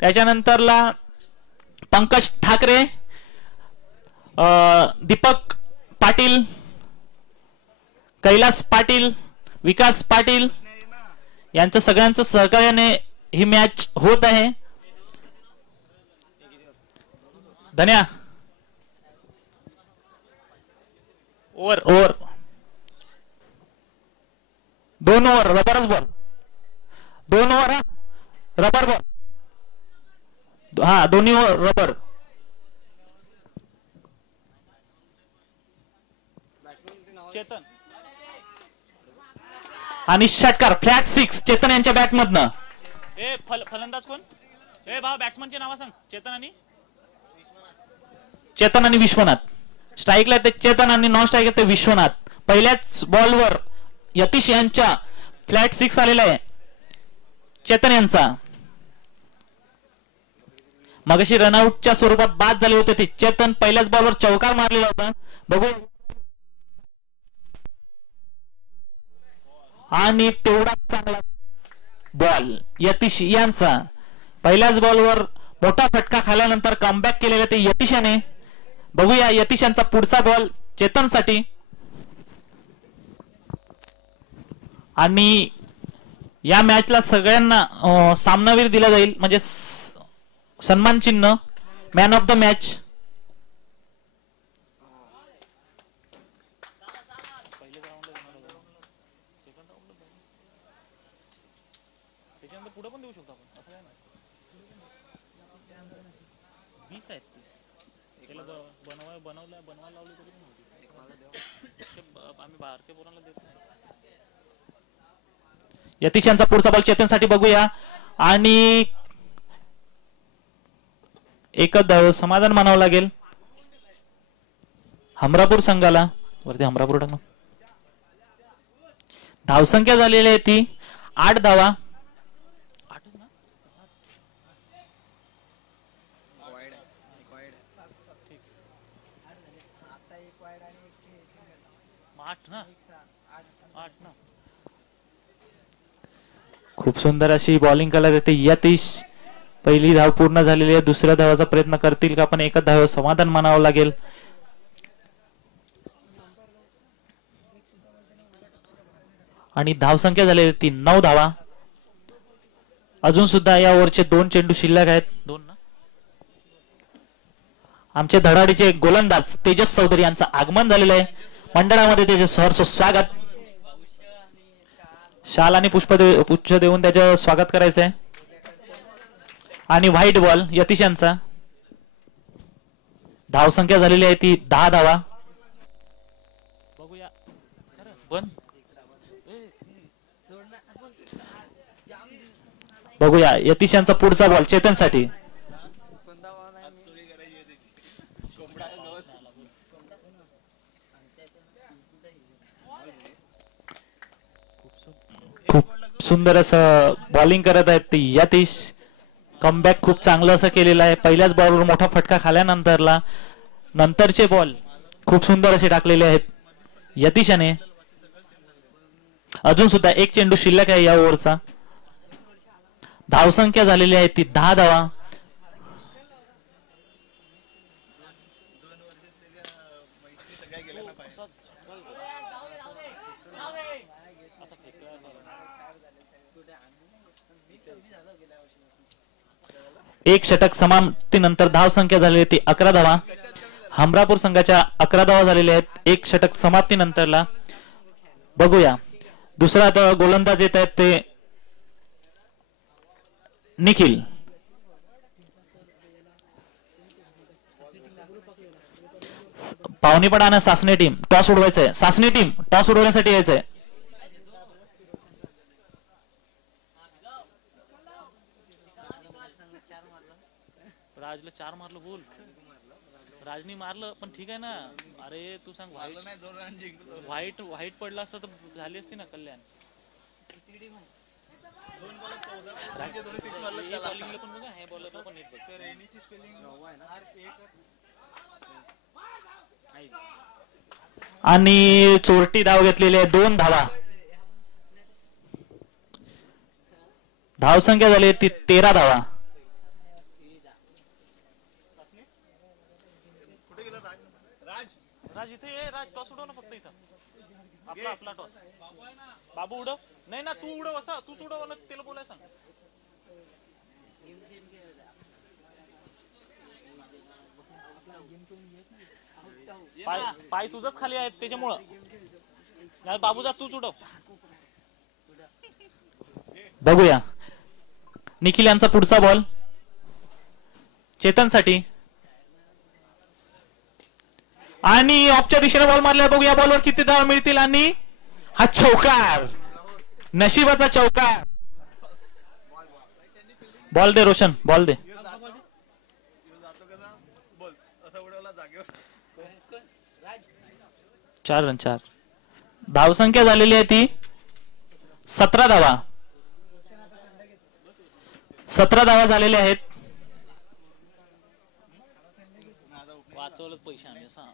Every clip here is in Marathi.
त्याच्यानंतरला पंकज ठाकरे, दीपक पाटील, कैलास पाटील, विकास पाटील यांचं सगळ्यांचं सहकार्याने ही मॅच होत आहे. धन्या ओव्हर 2 ओव्हर रबरच बॉल, 2 ओव्हर रबर बॉल, हा दोन्ही ओव्हर रबर. चेतन आणि षटकार फ्लॅट 6 चेतन यांच्या बॅट मधनं. फलंदाज कोण? बॅट्समनचे नाव सांग. चेतन आणि विश्वनाथ. स्ट्राईकला ते चेतन आणि नॉन स्ट्राईक ते विश्वनाथ. पहिल्याच बॉलवर यतीश यांच्या फ्लॅट 6 आलेला आहे. चेतन यांचा मगाशी रनआउटच्या स्वरूपात बाद झाले होते ते. चेतन पहिल्याच बॉलवर चौकार मारलेला होता. बघू आणि तेवढा चांगला बॉल यतीश यांचा. पहिल्याच बॉलवर मोठा फटका खाल्यानंतर कमबॅक केलेला ते यतीशाने. बघूया यतीशांचा पुढचा बॉल चेतनसाठी. आणि या मॅचला सगळ्यांना सामनावीर दिला जाईल, म्हणजे सन्मान चिन्ह, मॅन ऑफ द मॅच. पुढे पण देऊ शकतो आपण, असं काय नाही. 20 आहेत ते बनवायला लावले तरी आम्ही बारके पोरांना देत नाही. यतीशांचा पुढचा बॉल चेतनसाठी बघूया. आणि एकच समाधान मानावं लागेल हमरापूर संघाला. वरती हमरापूर टाकलं. धावसंख्या झालेली आहे ती 8 धावा. खूप सुंदर अशी बॉलिंग करत येते यतीश. पहिली धाव पूर्ण झालेली आहे. दुसऱ्या धावाचा प्रयत्न करतील का? पण एकच धाव समाधान मानावं लागेल. आणि धावसंख्या झालेली ती 9 धावा. अजून सुद्धा या ओव्हरचे 2 चेंडू शिल्लक आहेत. 2 ना. आमचे धडाडीचे गोलंदाज तेजस चौधरी यांचं आगमन झालेलं आहे मंडळामध्ये. त्याचे सहर्ष स्वागत. शाल आणि पुष्प देऊन त्याचं स्वागत करायचं आहे. आणि व्हाईट बॉल यतीश यांचा. धावसंख्या झालेली आहे ती 10 धावा. बघूया बघूया यतीश यांचा पुढचा बॉल चेतनसाठी. खूप सुंदर असं बॉलिंग करत आहेत ते यतीश. कमबॅक खूप चांगलं असं केलेलं आहे. पहिल्याच बॉलवर मोठा फटका खाल्यानंतरला नंतरचे बॉल खूप सुंदर असे टाकलेले आहेत यतीशाने. अजून सुद्धा 1 चेंडू शिल्लक आहे या ओव्हरचा. धावसंख्या झालेली आहे ती 10 धावा. एक षटक समाप्तीनंतर धावसंख्या झालेली ती 11 धावा. हमरापूर संघाच्या 11 धावा झालेल्या आहेत 1 षटक समाप्तीनंतरला. बघूया दुसरा आता गोलंदाज येत आहेत ते निखिल. पाहुणेपडा आणि सासने टीम टॉस उडवायचा आहे. सासने टीम टॉस उडवण्यासाठी यायचंय. राजला 4 मारलं. बोल राजनी मारलं पण ठीक आहे ना. अरे तू सांग व्हाईट पडला असतं तर झाली असती ना कल्याण. आणि चोरटी धाव घेतलेली आहे 2 धावा. धावसंख्या झाली ती 13 धावा. इथे ये राज, टॉस उडव ना फक्त इथं. आपला टॉस. बाबू उडव. नाही ना, तू उडव असा, तूच उडव ना, त्याला बोलाय सांग. पाय तुझंच खाली आहेत त्याच्यामुळं. नाही बाबूजा, तूच उडव. बघूया निखिल यांचा पुढचा बॉल चेतनसाठी. आणि ऑफच्या दिशेने बॉल मारला. बघूया बॉलवर किती धावा मिळतील. आणि हा चौकार, नशिबाचा चौकार. बॉल दे रोशन, बॉल दे. 4 रन 4. धावसंख्या झालेली आहे ती 17 धावा. 17 धावा झालेल्या आहेत. वाचवलं पैसे आम्ही असं.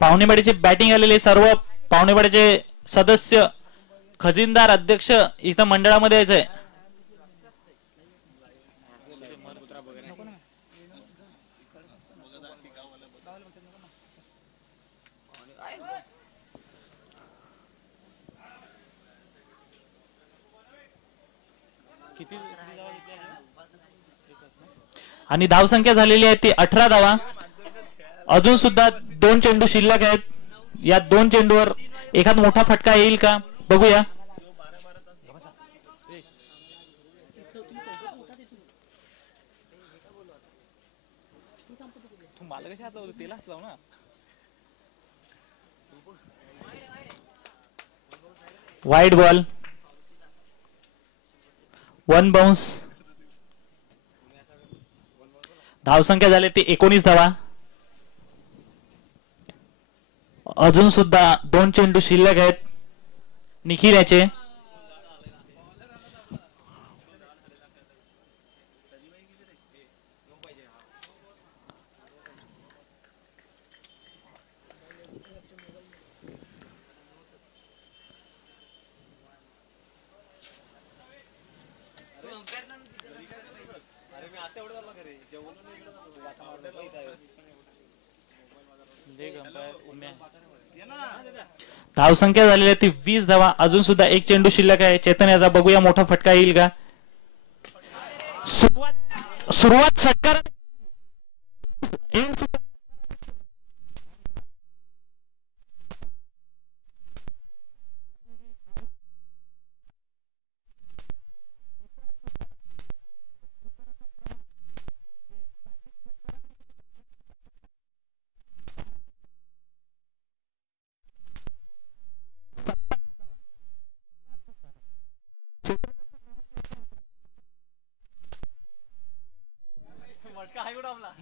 पाहुणेवाडीची बॅटिंग आलेली. सर्व पाहुणेवाडीचे सदस्य, खजिनदार, अध्यक्ष इथं मंडळामध्ये यायचंय. आणि धावसंख्या झालेली आहे ती 18 धावा. अजून सुद्धा 2 चेंडू शिल्लक आहेत. या 2 चेंडूवर एखाद मोठा फटका येईल का बघूया. Wide ball, 1 bounce. धावसंख्या झाली ती 19 धावा. अजून सुद्धा 2 चेंडू शिल्लक आहेत निखिल याचे. धावसंख्या झालेली आहे ती 20 धावा. अजून सुद्धा 1 चेंडू शिल्लक आहे. चेतन याचा बघूया मोठा फटका येईल का. सुरुवात षटकार.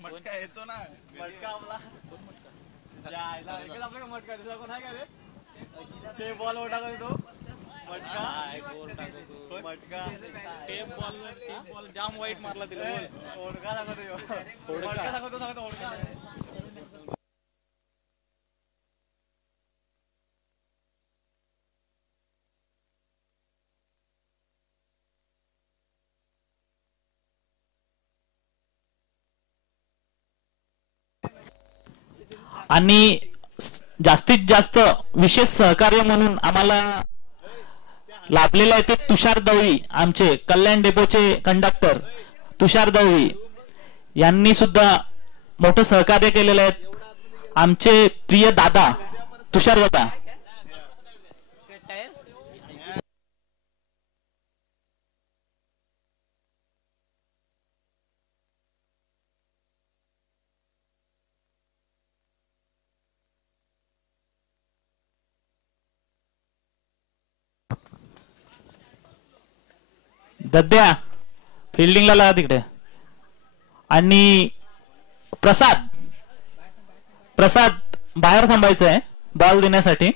मटका येतो ना. मटका आपला मटका दुसरा कोण आहे का रे. ते बॉल टाकत तो मटका. मटका टेप बॉल जाम वाईट मारला तिला. ओळखा सांगतो. ओळखा सांगतो. ओळखा. आणि जास्तीत जास्त विशेष सहकार्य म्हणून आम्हाला लाभलेले आहे ते तुषार दळवी, आमचे कल्याण डेपोचे कंडक्टर तुषार दळवी यांनी सुद्धा मोठं सहकार्य केलेलं आहे. आमचे प्रिय दादा तुषार दादा. दद्या फिल्डिंगला लागा तिकडे. आणि प्रसाद बाहेर थांबायचं आहे बॉल देण्यासाठी.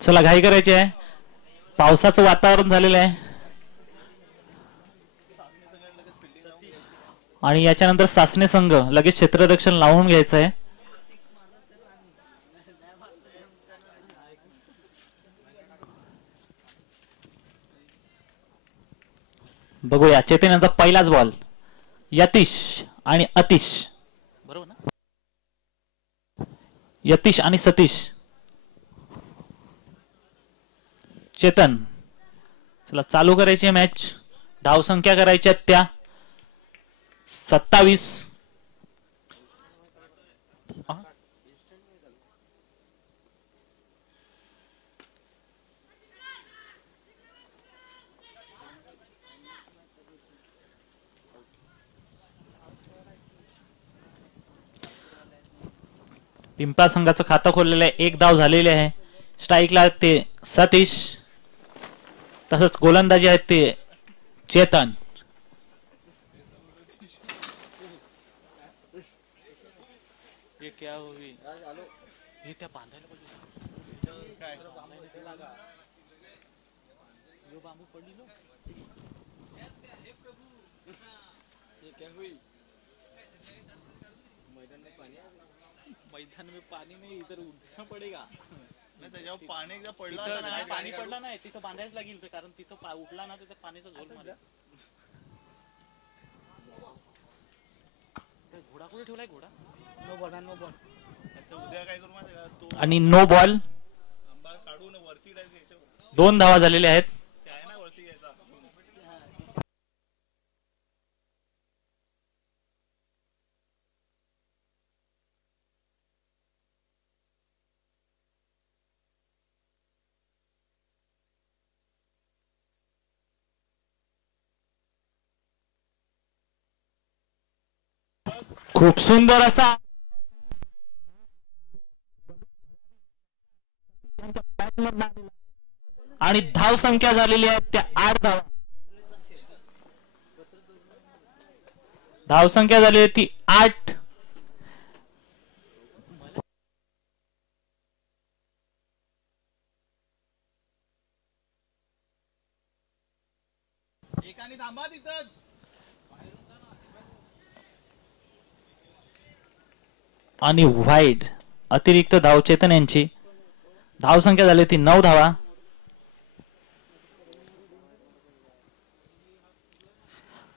चला घाई करायची आहे, पावसाचं वातावरण झालेलं आहे. आणि याच्यानंतर सासने संघ लगेच क्षेत्ररक्षण लावून घ्यायचं आहे. बघूया चेतन यांचा पहिलाच बॉल. यतीश आणि अतिश, बरोबर ना. यतीश आणि सतीश. चेतन, चला चालू करायची मॅच. धावसंख्या करायच्या त्या 27. पिंपळा संघाचं खातं खोललेलं आहे. 1 धाव झालेले आहे. स्ट्राईकला ते सतीश, तसंच गोलंदाजी आहेत ते चेतन. ये क्या होई हे त्या बांधायला बांबू पडली लो. मैदान में पानी नहीं, इधर उठना पडेगा. नाही त्याच्यावर पाणी एकदा पडलं तिथं असं नाही, नाही, पाणी पडलं नाही, तिथं बांधायच लागेल. कारण तिथं उठला ना तिथं पाण्याचा झोल मारेल. घोडा कुठे ठेवलाय? घोडा नो बॉल, नो बॉल. आता उद्या काय करू माहिती का, तो आणि नो बॉल. आंबा काढून वरती डायरेक्ट घ्यायचं. 2 धावा झालेल्या आहेत. ते आहे ना वरती घ्यायचा. खूप सुंदर असा आणि धाव संख्या झालेली आहे त्या 8 धावा. धाव संख्या झाली आहे ती 8. एकाने थांबा तिथं. आणि व्हाईट अतिरिक्त धाव चेतन यांची. धाव संख्या झाली ती 9 धावा.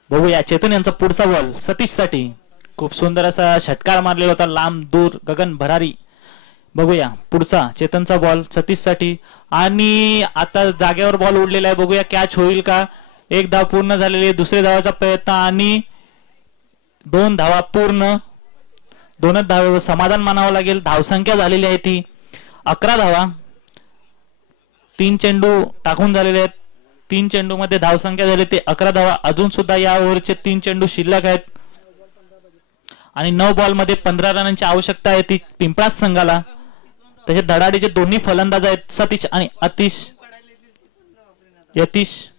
बघूया चेतन यांचा पुढचा बॉल सतीश साठी. खूप सुंदर असा षटकार मारलेला होता लांब दूर गगन भरारी. बघूया पुढचा चेतनचा बॉल सतीश साठी. आणि आता जागेवर बॉल उडलेला आहे. बघूया कॅच होईल का. 1 धाव पूर्ण झालेली आहे. दुसऱ्या धावाचा प्रयत्न आणि 2 धावा पूर्ण. 2च धावेवर समाधान मानावं लागेल. धावसंख्या झालेली आहे ती 11 धावा. 3 चेंडू टाकून झालेले आहेत. 3 चेंडू मध्ये धावसंख्या झाली ते 11 धावा. अजून सुद्धा या ओव्हरचे 3 चेंडू शिल्लक आहेत. आणि 9 बॉल मध्ये 15 रनांची आवश्यकता आहे ती पिंपळा संघाला. तसे धडाडीचे दोन्ही फलंदाज आहेत सतीश आणि यतीश.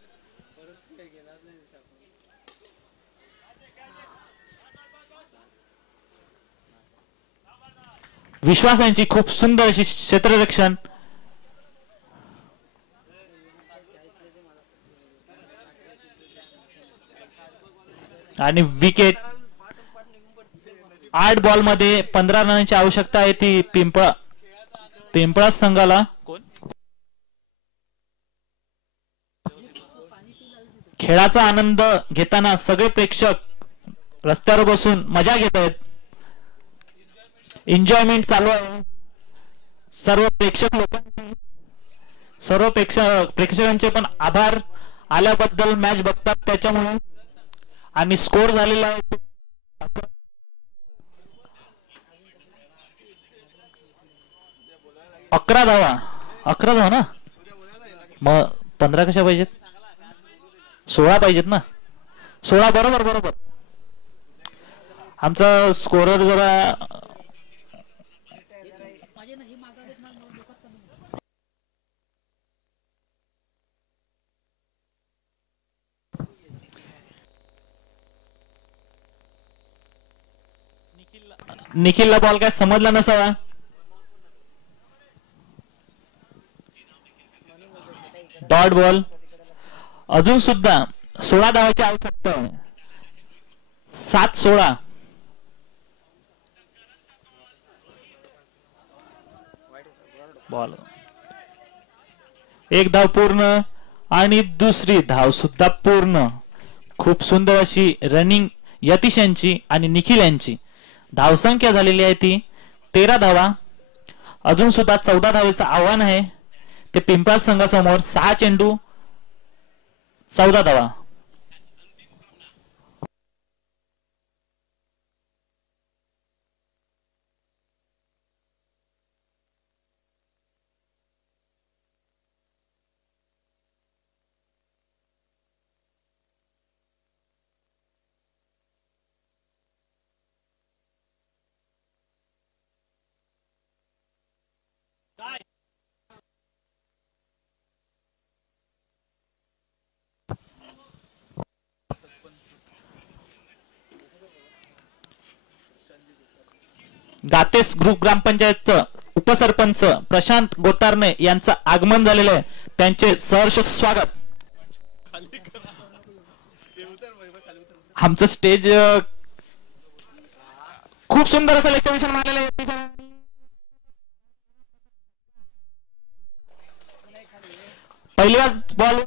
विश्वास यांची खूप सुंदर अशी क्षेत्ररक्षण. आणि विकेट. 8 बॉल मध्ये 15 रनांची आवश्यकता आहे ती पिंपळा संघाला. खेळाचा आनंद घेताना सगळे प्रेक्षक रस्त्यावर बसून मजा घेत आहेत. एन्जॉयमेंट चालू आहे. सर्व प्रेक्षक लोकांचे सर्व प्रेक्षकांचे पण आभार आल्याबद्दल मॅच बघतात त्याच्यामुळे. आणि स्कोर झालेला आहे 11 धावा. 11 धावा ना. मग 15 कशा पाहिजेत. 16 पाहिजेत ना. 16 बरोबर बरोबर. आमचा स्कोरर जरा निखिलला बॉल काय समजला नसावा. Dot ball. अजून सुद्धा 16 धावाची आवश्यकता आहे. 7-16. बॉल. एक धाव पूर्ण आणि दुसरी धाव सुद्धा पूर्ण. खूप सुंदर अशी रनिंग यतीश यांची आणि निखिल यांची. धावसंख्या झालेली आहे ती 13 धावा. अजून सुद्धा 14 धावेचं आव्हान आहे. ते पिंपळा संघासमोर 6 चेंडू 14 धावा. गातेस ग्रुप ग्रामपंचायत उपसरपंच प्रशांत गोतारणे यांचं आगमन झालेलं आहे. त्यांचे सहर्ष स्वागत. आमचं स्टेज खूप सुंदर असं लेक्चर मारलेलं आहे. पहिल्याच बॉल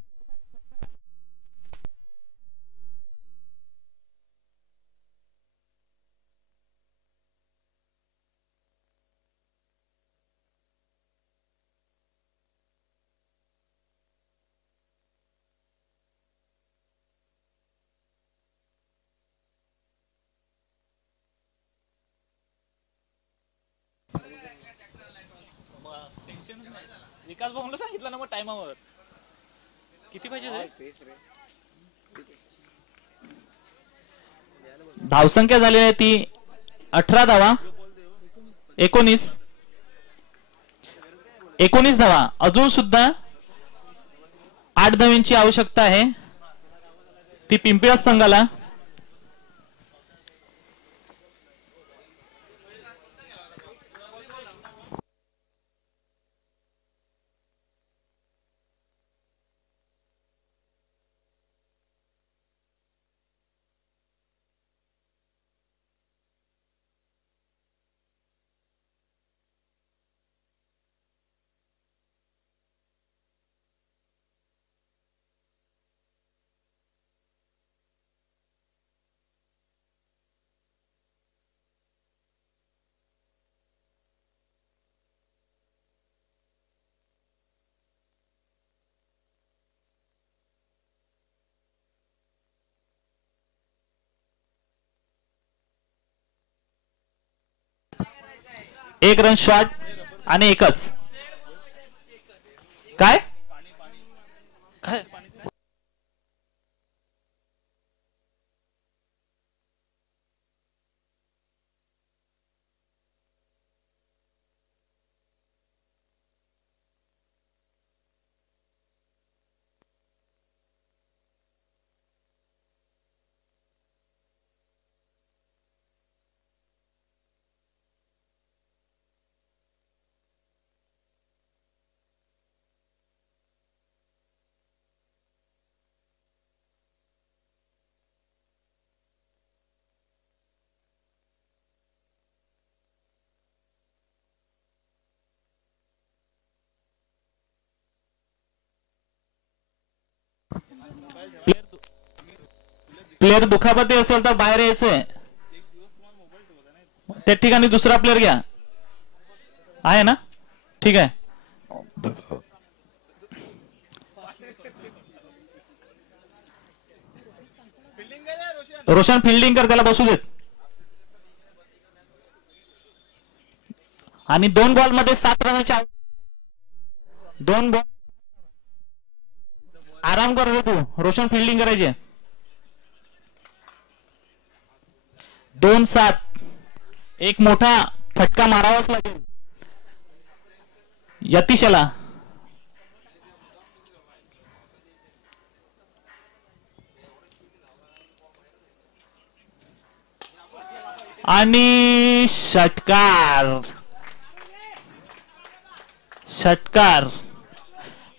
विकास भाऊला सांगितलं ना मग टायमावर किती पाहिजे. धावसंख्या झालेली आहे ती 18 धावा. 19 धावा. अजून सुद्धा 8 धावांची आवश्यकता आहे ती पिंपळा संघाला. एक रन शॉट आणि एकच. काय काय प्लेअर दुखापती असेल तर बाहेर यायचंय. त्या ठिकाणी दुसरा प्लेअर घ्या. आहे ना? ठीक आहे. रोशन फिल्डिंग कर, त्याला बसू देत. आणि 2 बॉल मध्ये 7 रनाच्या 2 बॉल. आराम कर रे तू. रोशन फिल्डिंग करायचे. 2-7. एक मोठा फटका मारावाच लागेल यतीशला. आणि षटकार.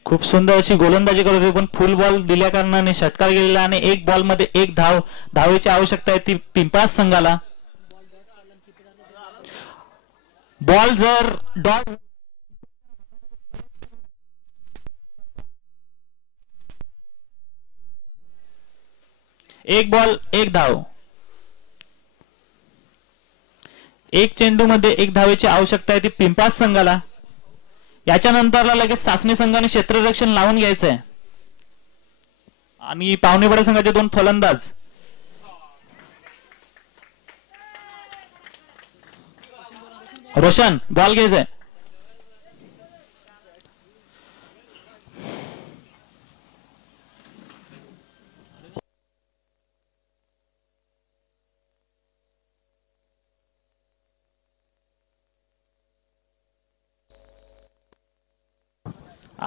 खूप सुंदर अशी गोलंदाजी करत होती, पण फुल बॉल दिल्या कारणाने षटकार गेलेला आणि एक बॉल मध्ये एक धावेची आवश्यकता आहे ती पिंपळास संघाला. बॉल जर डॉट एक बॉल एक धाव, एक चेंडू मध्ये एक धावेची आवश्यकता आहे ती पिंपळास संघाला. याच्या नंतरला लगेच सासणी संघाने क्षेत्ररक्षण लावून घ्यायचंय आणि पावणेपाडा संघाचे दोन फलंदाज. रोशन बॉल घ्यायचंय.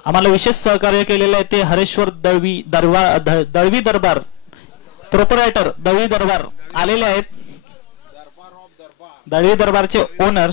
आम्हाला विशेष सहकार्य केलेलं आहे ते हरेश्वर दळवी दरबार प्रोपरायटर दळवी दरबार आलेले आहेत. दळवी दरबारचे ओनर